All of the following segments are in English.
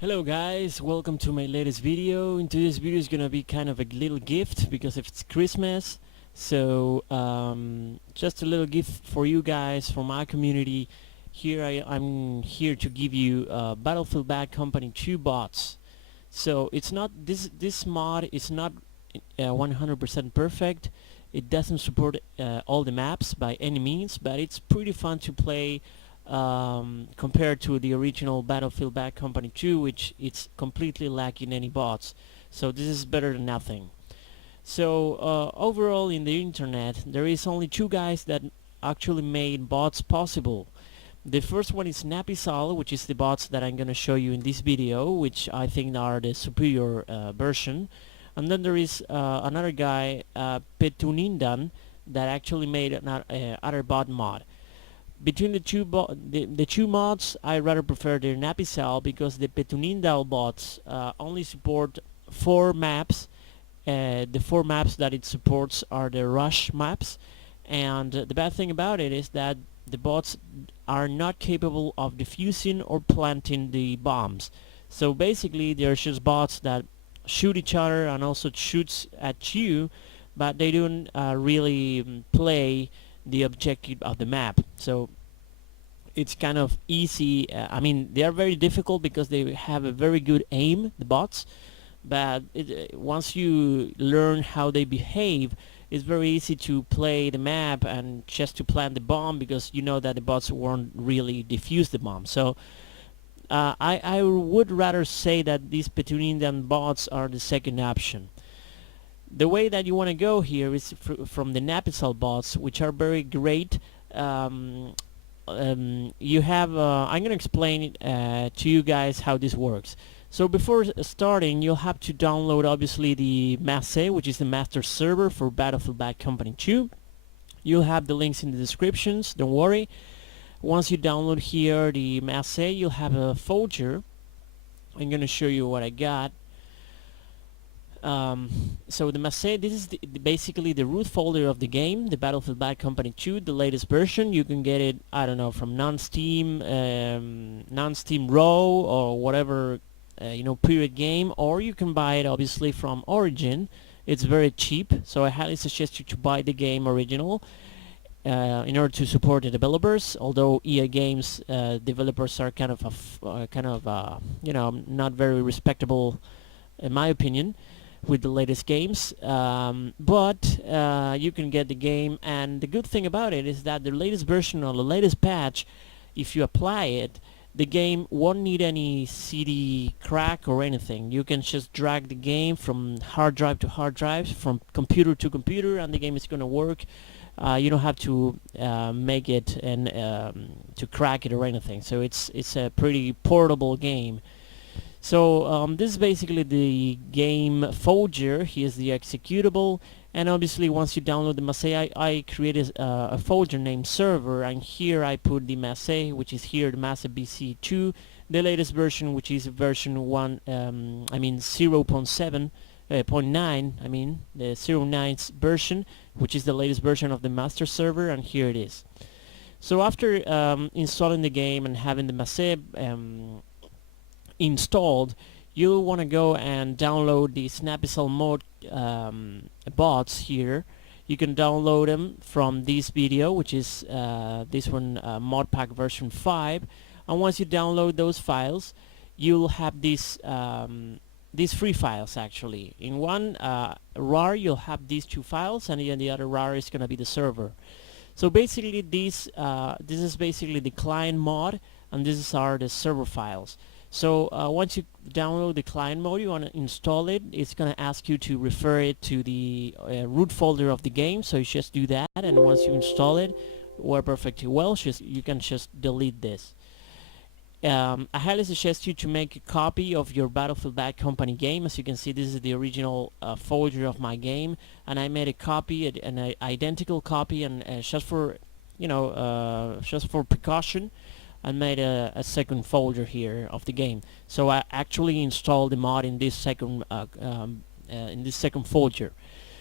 Hello guys, welcome to my latest video. In today's video is gonna be kind of a little gift because it's Christmas. So just a little gift for you guys from my community. Here I'm here to give you Battlefield Bad Company 2 bots. So it's not this mod is not 100% perfect. It doesn't support all the maps by any means, but it's pretty fun to play compared to the original Battlefield Bad Company 2, which it's completely lacking any bots. So this is better than nothing. So overall in the internet there is only two guys that actually made bots possible. The first one is NAPISAL, which is the bots that I'm gonna show you in this video, which I think are the superior version. And then there is another guy, PETUNINDAN, that actually made another bot mod. Between the two mods, I rather prefer the NAPISAL because the PETUNINDAN bots only support 4 maps. The 4 maps that it supports are the rush maps, and the bad thing about it is that the bots are not capable of defusing or planting the bombs. So basically they're just bots that shoot each other and also shoots at you, but they don't really play the objective of the map. So it's kind of easy. I mean, they are very difficult because they have a very good aim, the bots, but once you learn how they behave, it's very easy to play the map and just to plant the bomb because you know that the bots won't really defuse the bomb. So I would rather say that these Petunindan bots are the second option. The way that you want to go here is from the NAPISAL bots, which are very great. You have I'm gonna explain to you guys how this works. So before starting, you'll have to download obviously the MASE, which is the master server for Battlefield Bad Company 2. You'll have the links in the descriptions, don't worry. Once you download here the MASE, you'll have a folder. I'm gonna show you what I got. So the MASE, this is basically the root folder of the game, the Battlefield Bad Company 2, the latest version. You can get it, I don't know, from non-Steam Raw or whatever, period game, or you can buy it obviously from Origin. It's very cheap, so I highly suggest you to buy the game original in order to support the developers. Although EA Games developers are kind of not very respectable, in my opinion, with the latest games, but you can get the game, and the good thing about it is that the latest version or the latest patch, if you apply it, the game won't need any CD crack or anything. You can just drag the game from hard drive to hard drive, from computer to computer, and the game is going to work. You don't have to make it and to crack it or anything, so it's a pretty portable game. So this is basically the game folder. Here's the executable, and obviously once you download the MASE, I created a folder named server, and here I put the MASE, which is here, the MASE BC2, the latest version, which is version 0.7, 0.9, the 09th version, which is the latest version of the master server, and here it is. So after installing the game and having the MASE installed, you'll want to go and download the NAPISAL mod bots here. You can download them from this video, which is this one, mod pack version 5. And once you download those files, you'll have these free files actually. In one RAR you'll have these 2 files, and in the other RAR is going to be the server. So basically this is basically the client mod, and these are the server files. So once you download the client mode, you want to install it. It's going to ask you to refer it to the root folder of the game, so you just do that, and once you install it, work perfectly well. You can just delete this. I highly suggest you to make a copy of your Battlefield Bad Company game. As you can see, this is the original folder of my game, and I made a copy, an identical copy, and just for precaution, I made a second folder here of the game. So I actually installed the mod in this second folder.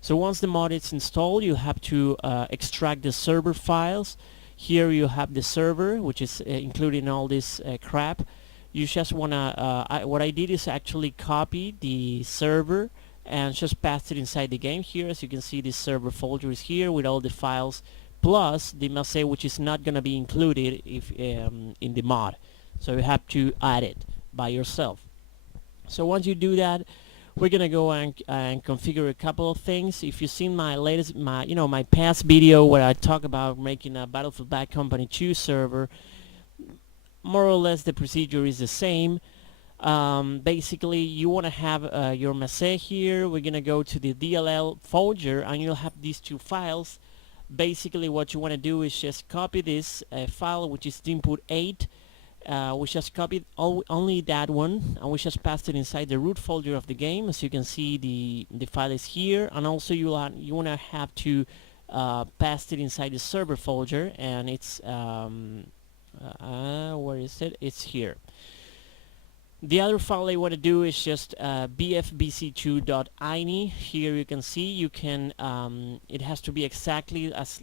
So once the mod is installed, you have to extract the server files. Here you have the server, which is including all this crap. you just wanna what I did is actually copy the server and just paste it inside the game here. As you can see, this server folder is here with all the files plus the masse, which is not gonna be included if in the mod, so you have to add it by yourself. So once you do that, we're gonna go and configure a couple of things. If you've seen my latest, my past video where I talk about making a Battlefield Bad Company 2 server, more or less the procedure is the same. Basically, you want to have your masse here. We're gonna go to the DLL folder, and you'll have these two files. Basically, what you want to do is just copy this file, which is input 8. We just copied only that one, and we just passed it inside the root folder of the game. As you can see, the file is here, and also you want to have to pass it inside the server folder, and it's where is it? It's here. The other file I want to do is just bfbc2.ini. Here you can see you can it has to be exactly as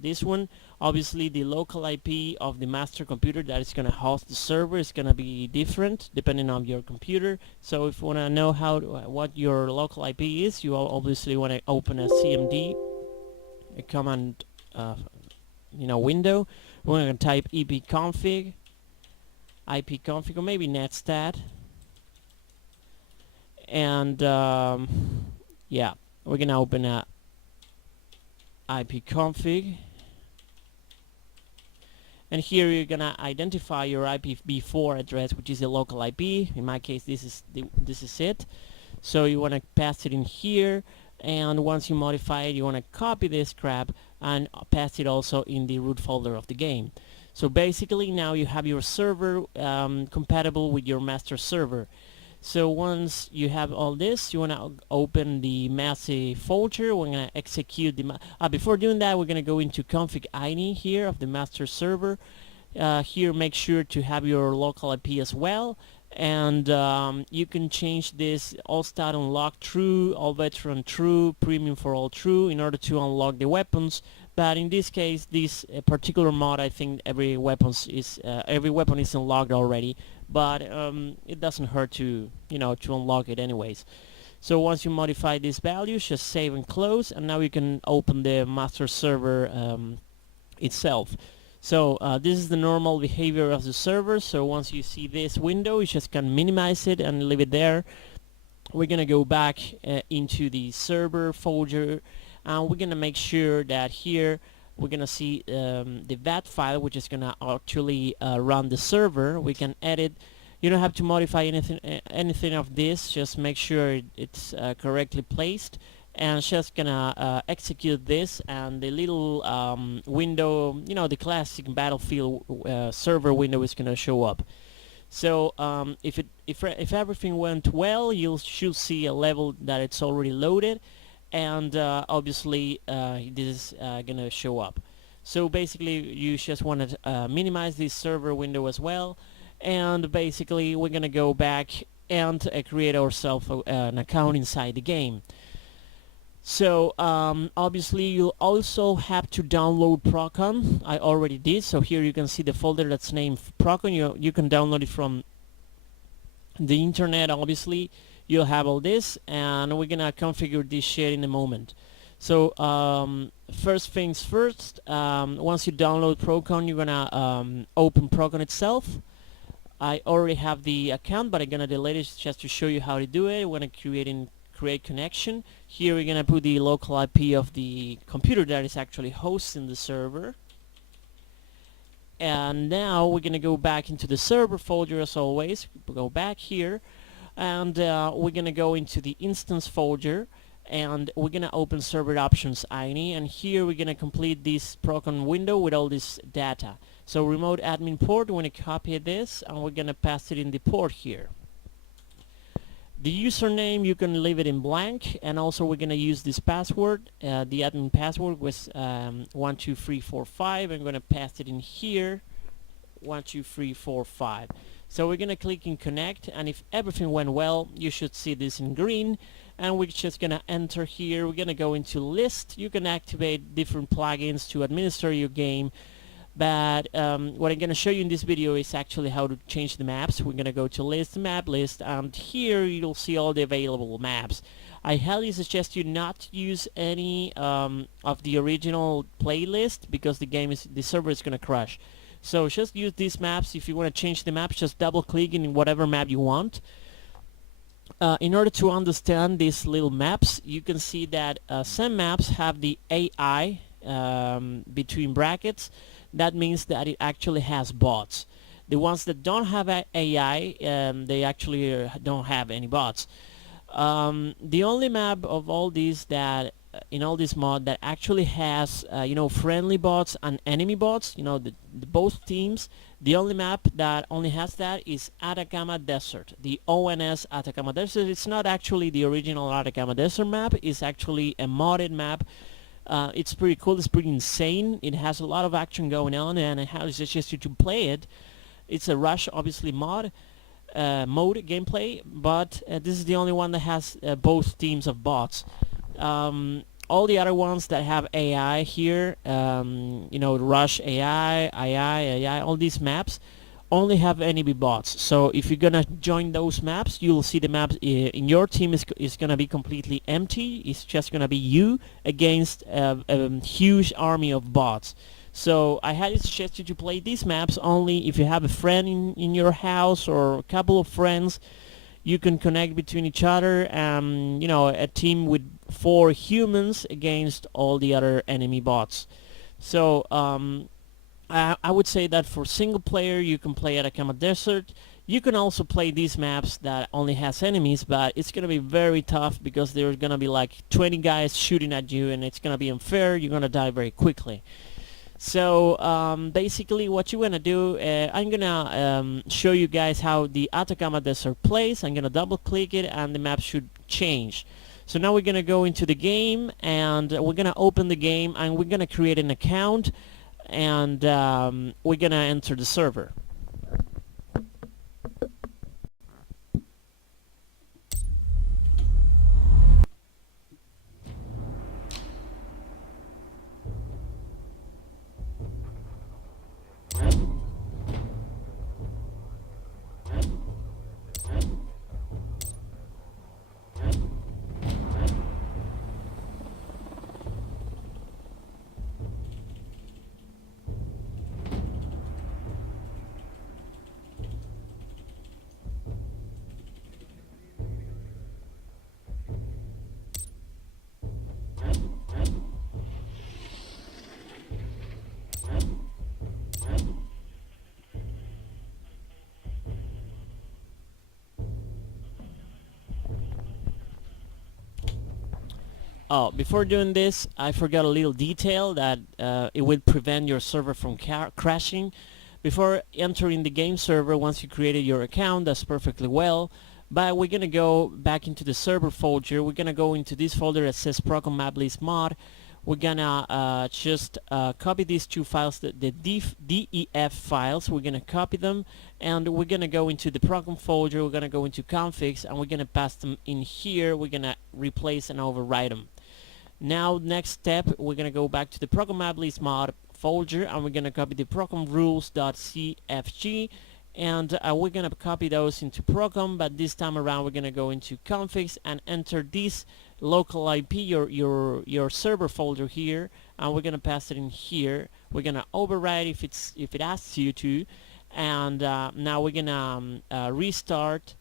this one. Obviously, the local IP of the master computer that is going to host the server is going to be different depending on your computer. So if you want to know what your local IP is, you obviously want to open a CMD, a command window. We're going to type ipconfig, or maybe netstat, and yeah, we're gonna open a ipconfig, and here you're gonna identify your IPv4 address, which is the local IP. In my case, this is it. So you want to pass it in here, and once you modify it, you want to copy this crap and pass it also in the root folder of the game. So basically, now you have your server compatible with your master server. So once you have all this, you want to open the masse folder. We're going to execute the before doing that, we're going to go into config ini here of the master server. Here, make sure to have your local IP as well, and you can change this all stat unlock true, all veteran true, premium for all true in order to unlock the weapons. But in this case, this particular mod, I think every weapon is unlocked already. But it doesn't hurt to to unlock it anyways. So once you modify these values, just save and close, and now you can open the master server itself. So this is the normal behavior of the server. So once you see this window, you just can minimize it and leave it there. We're gonna go back into the server folder, and we're gonna make sure that here we're gonna see the VAT file, which is gonna actually run the server. We can edit. You don't have to modify anything of this. Just make sure it's correctly placed, and it's just gonna execute this, and the little window, the classic Battlefield server window is gonna show up. So if everything went well, you should see a level that it's already loaded, and obviously this is gonna show up. So basically, you just want to minimize this server window as well, and basically we're gonna go back and create ourselves an account inside the game. So obviously you'll also have to download Procon. I already did. So here you can see the folder that's named Procon. You can download it from the internet. Obviously you'll have all this, and we're gonna configure this shit in a moment. So first things first, once you download Procon, you're gonna open Procon itself. I already have the account, but I'm gonna delete it just to show you how to do it. We're gonna create connection. Here we're gonna put the local IP of the computer that is actually hosting the server. And now we're gonna go back into the server folder as always. We'll go back here, and we're gonna go into the instance folder, and we're gonna open server options ini, and here we're gonna complete this Procon window with all this data. So remote admin port, we're gonna copy this, and we're gonna pass it in the port here. The username, you can leave it in blank, and also we're gonna use this password. The admin password was 12345. I'm gonna pass it in here, 12345. So we're gonna click in connect, and if everything went well, you should see this in green, and we're just gonna enter here. We're gonna go into list. You can activate different plugins to administer your game. But what I'm going to show you in this video is actually how to change the maps. We're going to go to list, map list, and here you'll see all the available maps. I highly suggest you not to use any of the original playlist, because the server is going to crash. So just use these maps. If you want to change the maps, just double click in whatever map you want. In order to understand these little maps, you can see that some maps have the AI between brackets. That means that it actually has bots. The ones that don't have AI, they actually don't have any bots. The only map of all these that in all this mod that actually has friendly bots and enemy bots, the both teams, the only map that only has that is Atacama Desert, the ONS Atacama Desert. It's not actually the original Atacama Desert map, it's actually a modded map. It's pretty cool, it's pretty insane, it has a lot of action going on, and I highly suggest you to play it. It's a Rush, obviously, mode gameplay, but this is the only one that has both teams of bots. All the other ones that have AI here, Rush AI, all these maps only have enemy bots. So if you're gonna join those maps, you'll see the maps in your team is gonna be completely empty. It's just gonna be you against a huge army of bots. So I highly suggest you to play these maps only if you have a friend in your house or a couple of friends. You can connect between each other, a team with 4 humans against all the other enemy bots. So I would say that for single player you can play Atacama Desert. You can also play these maps that only has enemies, but it's gonna be very tough because there's gonna be like 20 guys shooting at you, and it's gonna be unfair. You're gonna die very quickly. So basically what you're gonna do, I'm gonna show you guys how the Atacama Desert plays. I'm gonna double click it and the map should change. So now we're gonna go into the game, and we're gonna open the game, and we're gonna create an account, and we're gonna enter the server. Oh, before doing this, I forgot a little detail that it will prevent your server from crashing. Before entering the game server, once you created your account, that's perfectly well. But we're gonna go back into the server folder. We're gonna go into this folder that says Procon map list mod. We're gonna just copy these 2 files, the DEF files. We're gonna copy them, and we're gonna go into the Procon folder. We're gonna go into configs, and we're gonna pass them in here. We're gonna replace and overwrite them. Now, next step, we're gonna go back to the Procon map list mod folder, and we're gonna copy the Procon rules.cfg, and we're gonna copy those into Procon, but this time around we're gonna go into configs and enter this local IP, your server folder here, and we're gonna pass it in here. We're gonna override if it asks you to, and now we're gonna restart,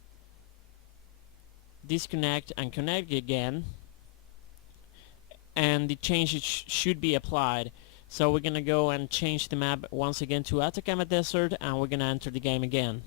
disconnect, and connect again, and the changes should be applied. So we're gonna go and change the map once again to Atacama Desert, and we're gonna enter the game again.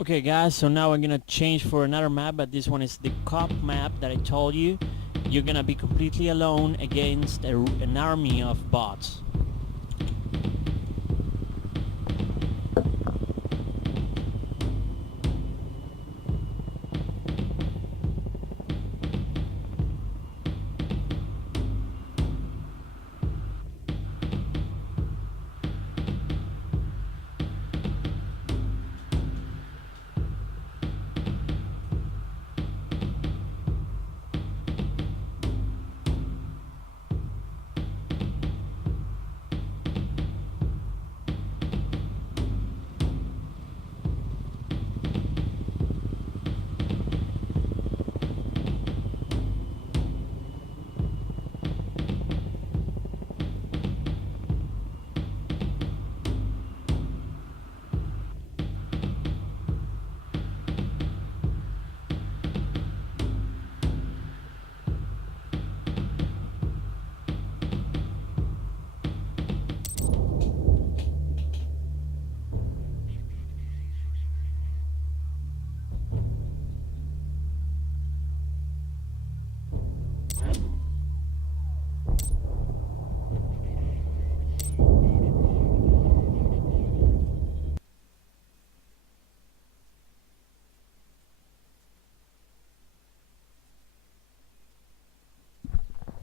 Okay guys, so now I'm gonna change for another map, but this one is the cop map that I told you. You're gonna be completely alone against an army of bots.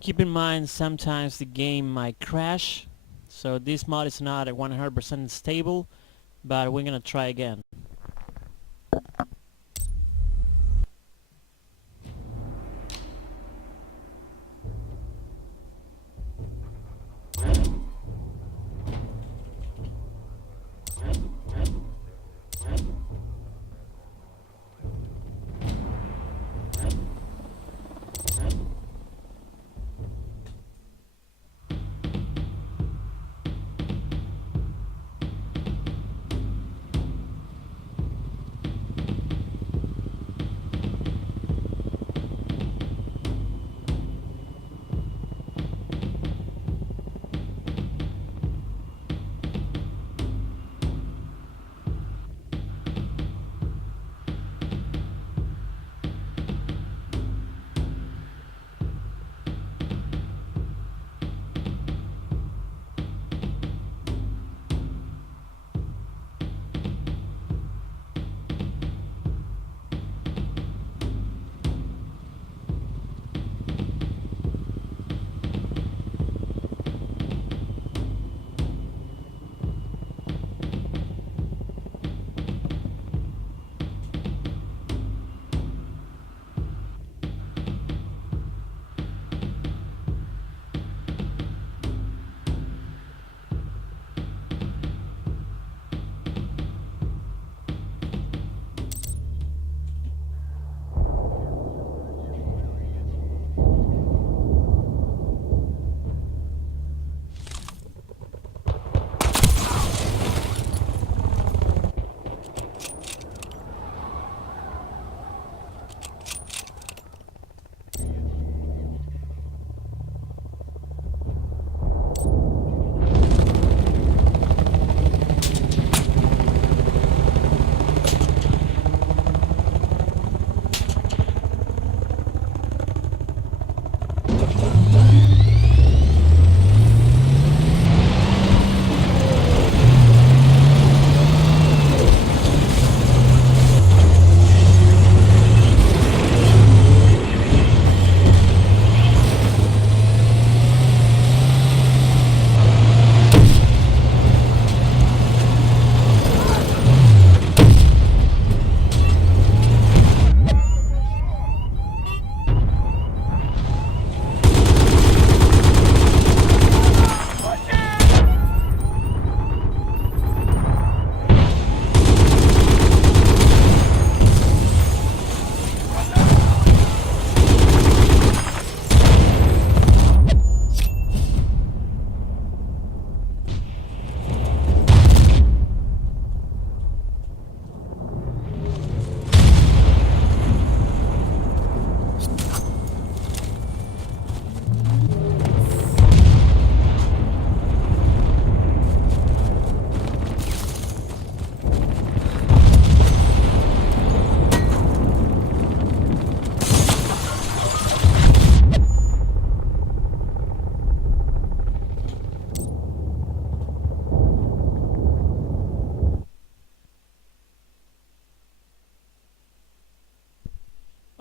Keep in mind sometimes the game might crash, so this mod is not at 100% stable, but we're gonna try again.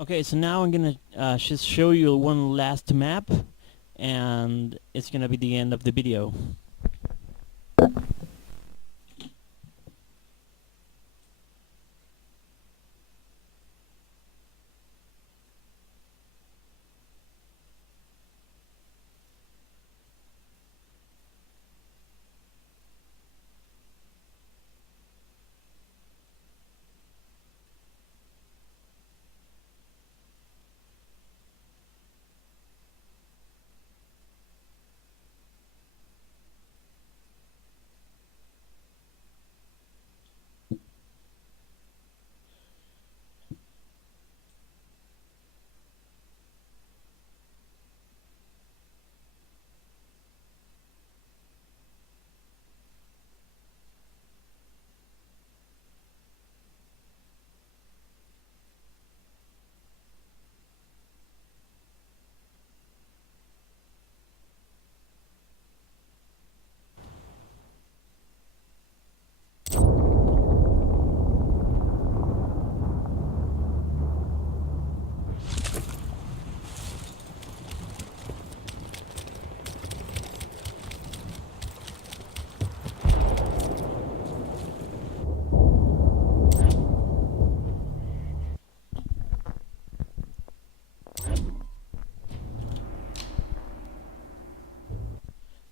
Okay, so now I'm gonna just show you one last map, and it's gonna be the end of the video.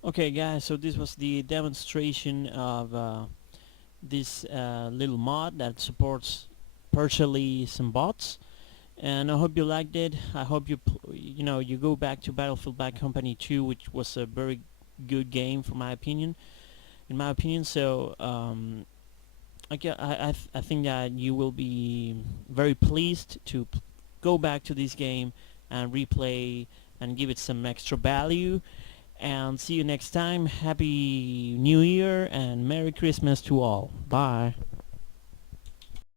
Okay guys, so this was the demonstration of this little mod that supports partially some bots, and I hope you liked it. I hope you go back to Battlefield Bad Company 2, which was a very good game for my opinion. In my opinion, so I think that you will be very pleased to go back to this game and replay and give it some extra value. And see you next time. Happy New Year and Merry Christmas to all. Bye.